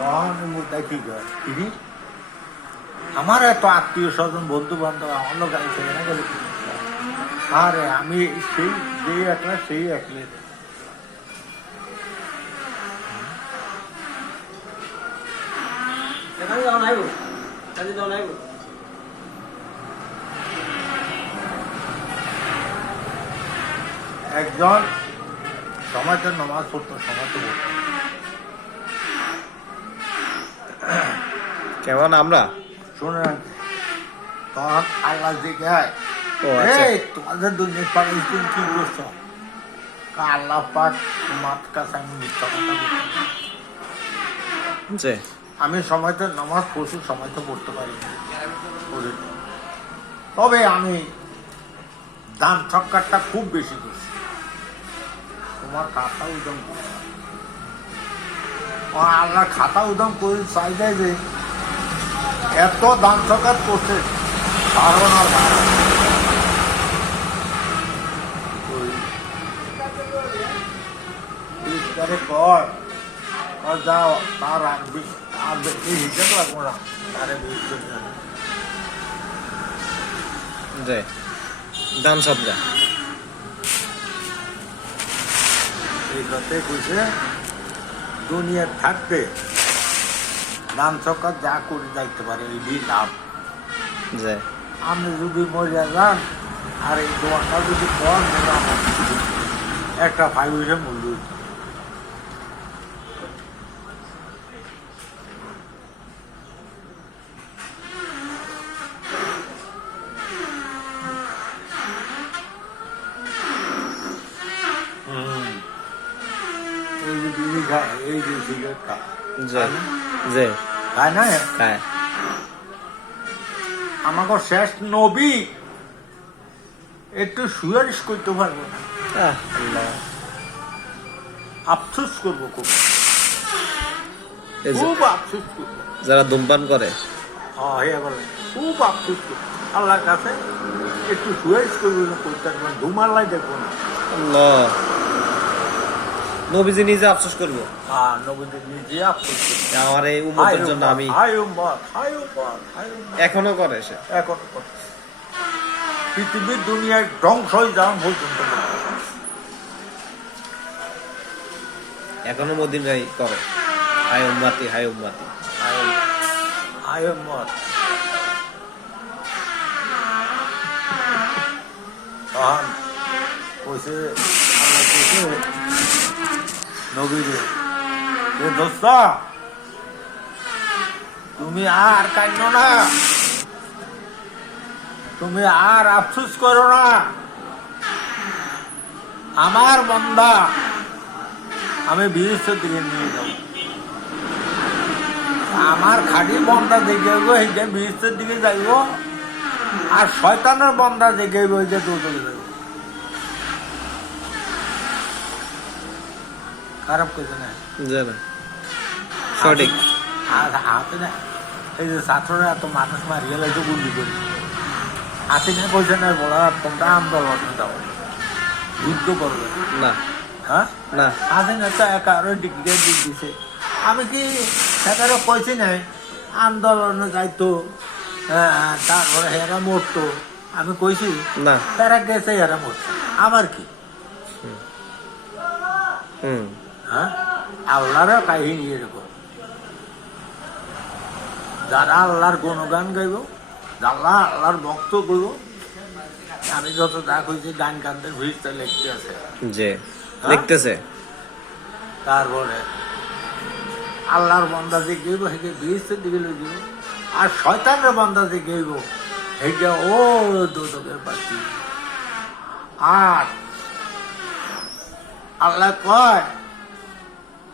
তখন মুদ্রা কি কর তিনি আমার এত আত্মীয় স্বজন বন্ধু বান্ধব আমার লোক গাড়ি ছেড়ে না গেলে আরে আমি সেই যেই একলা সেই একলে এখানে যাওয়া নাই কাজে যাওয়া নাই একজন সময়টা নামাজ পড়তো সময় তো পড়তো কেমন আমরা শুনেন তখন আল্লাহ জিজ্ঞায় ও আচ্ছা তোমাদের দুনিয়ার পাঠাইছি কি করছো আল্লাহ পাক তোমার কাছে আমি মিথ্যা কথা বলছি জি আমি সময়তে নামাজ পড়ছি সময় তো পড়তে পারি পড়িনি। তবে আমি দান ছক্কারটা খুব বেশি করছি তোমার খাতা উদম করে আল্লাহ খাতা উদম করে চাই যায় যে এত দান ছক্কার করছে ধারণার বাইরে কর যাও তার রাখবি আর এই হিসাব রাখবো না তারে জি দান সবজা এই কথাই কইছে দুনিয়া থাকতে দান সরকার যা করে যাইতে পারে এই লাভ জি আপনি যদি মরিয়া যান আর এই দোয়ানটা যদি কম একটা ফাইভের মূল্য এই যে বিড়ি খায় এই যে সিগারেট খায় জি জি খায় না খায় আমাকে শেষ নবী একটু সুয়ারিশ করতে পারবো না আল্লাহ আফসোস করবো খুব এই যে খুব আফসোস করবো যারা ধূমপান করে খুব আফসোস করবো আল্লাহর কাছে একটু সুয়ারিশ করবো না করতে পারবো না ধুমাল্লাই দেখবো না আল্লাহ নবীজি নিজে আফসোস করবো নবীদের নিজে আফসোস করবো আমার এই উম্মতের জন্য আমি এখনো করে সে এখন পৃথিবীর দুনিয়ায় ধ্বংস হয়ে যাওয়া পর্যন্ত এখনো মদিনায় করে হায় উম্মাতি হায় উম্মাতি তুমি আর কাঁদো না তুমি আর আফসোস করো না আমার বন্দা আমি বীরেশ্বর দিকে নিয়ে যাব আমার খাঁটি বন্দা দেখে এইটা বীরেশ্বর দিকে যাইব আর শয়তানের বন্দা দেখে ওইটা দৌড়ে যাইব খারাপ কিছু না সঠিক আর হাতে না এই যে ছাত্ররা এত মানুষ মারিয়ে লাগছে গুলি করি হাতে না বলছে না বলা তোমরা আন্দোলন দাও যুদ্ধ করবে না হ্যাঁ না হাতে না তো একারো ডিগ্রি দিক দিছে আমি কি একারো কইছি নাই আন্দোলনে যাইতো তারপরে হেরা মরতো আমি কইছি না তারা গেছে হেরা মরছে আমার কি হ্যাঁ আল্লাহর কাহিনী এরকম যারা আল্লাহর গুণগান গাইব যারা আল্লাহর ভক্ত করব আমি যত যা কইছি গান গানতে ভিড়তে লিখতে আছে যে লিখতেছে তারপরে আল্লাহর বন্দা যে গেইব হেকে ভিড়তে দিকে লই দিব আর শয়তানের বন্দা যে গেইব হেকে ও দোদকের পাখি আর আল্লাহ কয়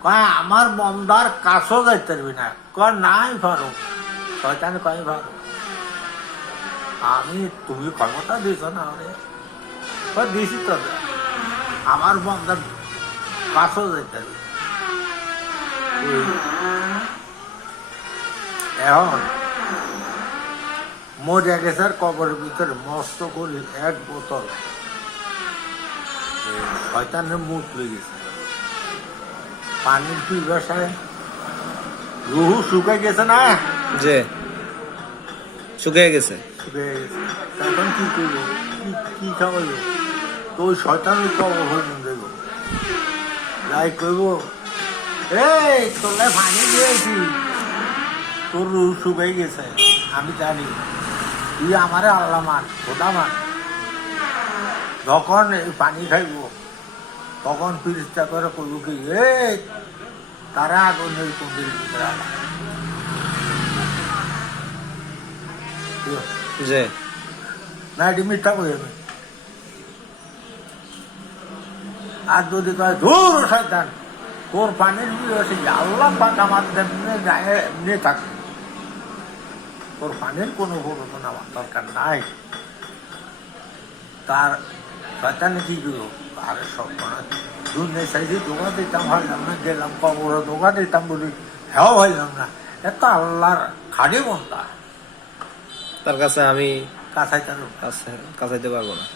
কয় আমার বন্দার কাছেও যাইতে পারবি না কয় নাই পারো শয়তানে কয় পারো আমি তুমি ক্ষমতা দিছ না আরে দিছি তো আমার বন্দার কাছেও যাইতে পারবি এখন মরিয়া গেছে কবরের ভিতরে মস্ত করি এক বোতল শয়তানের মুখ লেগেছে পানির পিপাসায় রুহু শুকাই গেছে না, যে শুকিয়ে গেছে। শুকিয়ে গেছে, তখন কি করবো, কি খাওয়াইব? তো ওই শয়তানের কবর হয়ে দেব, যাই করবো, এই তোলে পানি দিয়েছি, তোর রুহু শুকাই গেছে, আমি জানি, তুই আমারে আল্লাহ মান, খোদা মান। যখন এই পানি খাইব তখন ফিরিস্তা করে করবো কি, এই তারা আগুনের কুন্ডির ভিতরে আলা। যে না এটি মিথ্যা করি আমি। আর যদি কয় ধুর শয়তান, তোর পানির আল্লাহ পাক আমাদের গায়ে এমনি থাকে, তোর পানির কোনো প্রয়োজন আমার দরকার নাই। তার শয়তানে কি করবো, আরে সব দুনিয়া চাইছি দোকান দিতাম, হইলাম না, গেলাম কবরে দোকান দিতাম বলি হ্যাঁ হইলাম না, এত আল্লাহর খাড়ি বন্ধা, তার কাছে আমি কাছাই তার কাছাইতে পারবো না।